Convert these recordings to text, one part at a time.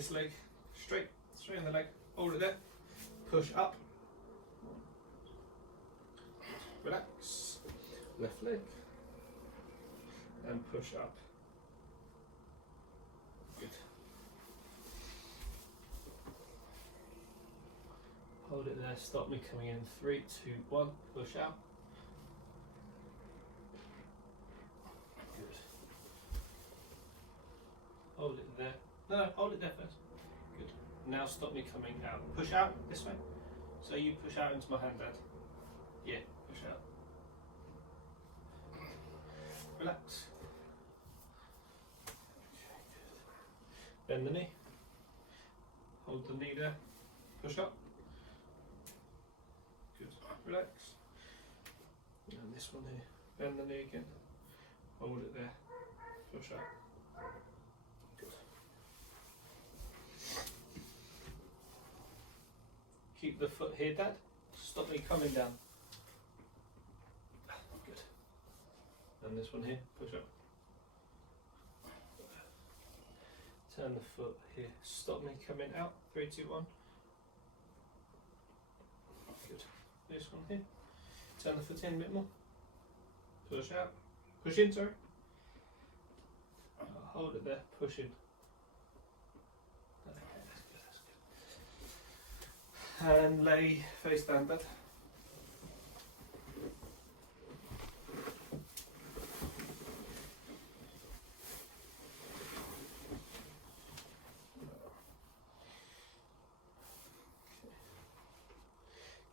this leg straight in the leg, hold it there, push up, relax, left leg, and push up. Good. Hold it there, stop me coming in. 3, 2, 1, push out. Good. Hold it there. No, hold it there first. Good. Now stop me coming out. Push out this way. So you push out into my hand, Dad. Yeah, push out. Relax. Okay, good. Bend the knee. Hold the knee there. Push up. Good. Relax. And this one here. Bend the knee again. Hold it there. Push up. Good. Keep the foot here, Dad. Stop me coming down. Good. And this one here. Push up. Turn the foot here. Stop me coming out. 3, 2, 1. Good. This one here. Turn the foot in a bit more. Push out. Push in, sorry. Hold it there. Push in. Okay, that's good, that's good. And lay face down, Dad.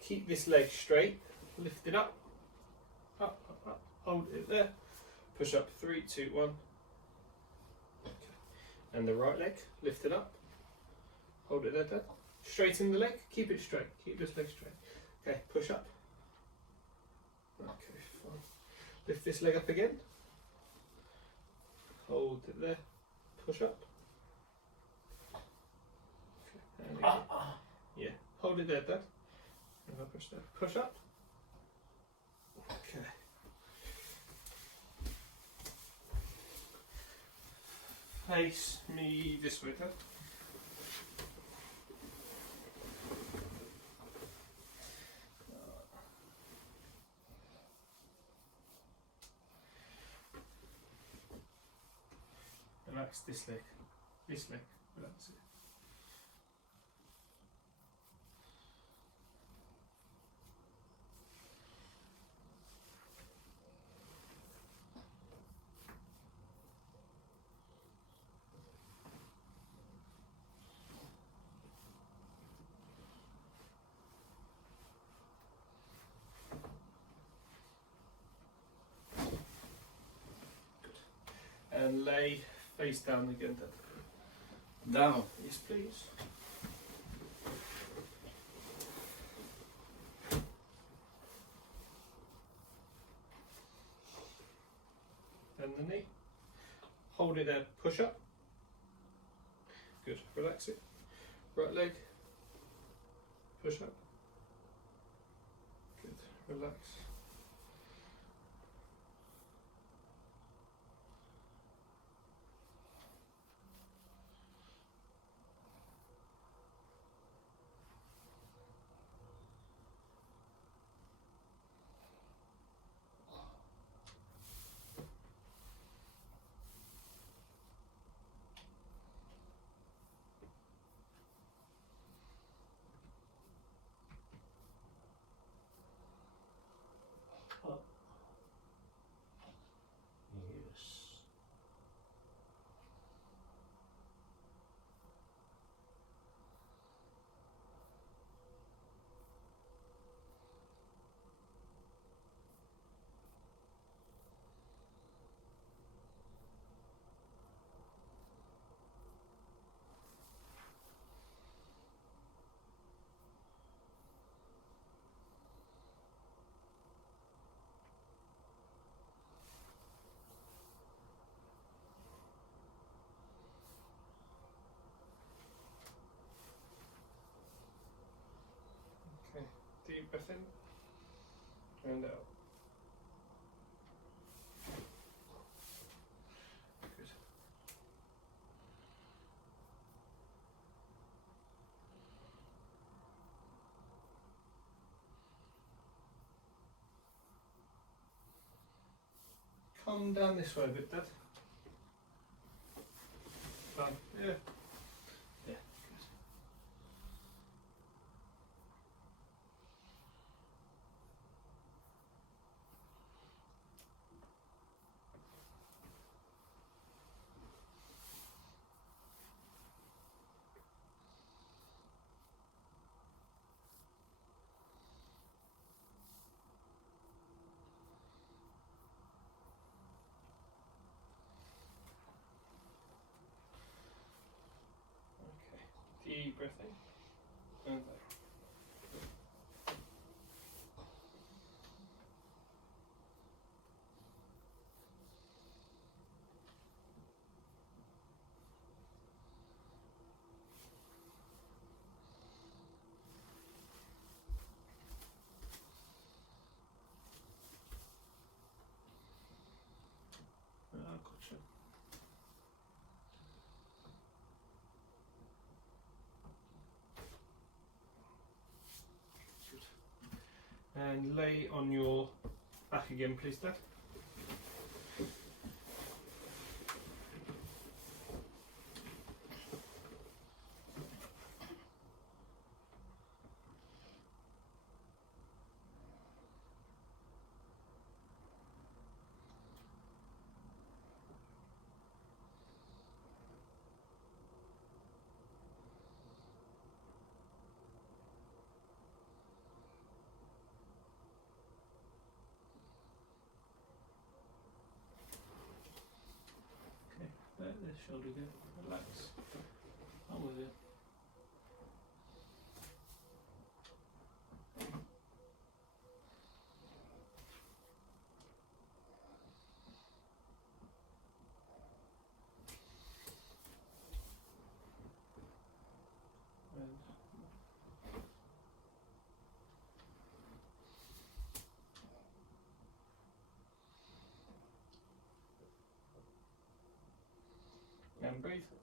Keep this leg straight, lift it up, up, up, up, hold it there, push up, 3, 2, 1, okay. And the right leg, lift it up, hold it there, Dad, straighten the leg, keep it straight, keep this leg straight, okay, push up, okay, fine, lift this leg up again, hold it there, push up, okay. And again. Yeah, hold it there, Dad. Push down. Push up. Okay. Face me this way, Dad. Relax this leg. This leg. Relax it. And lay face down again, Dad. Down. Yes, please. Bend the knee. Hold it there. Push up. Good. Relax it. Right leg. Push up. Good. Relax. Up. Yes. Okay. Deep breath in and out. Good. come down this way a bit, Dad. Done. Yeah. Yeah. Good. Okay. Deep breath in. And out. Gotcha. Good. And lay on your back again, please, Dad. Let the shoulder go. Relax. I'm with you. And breathe.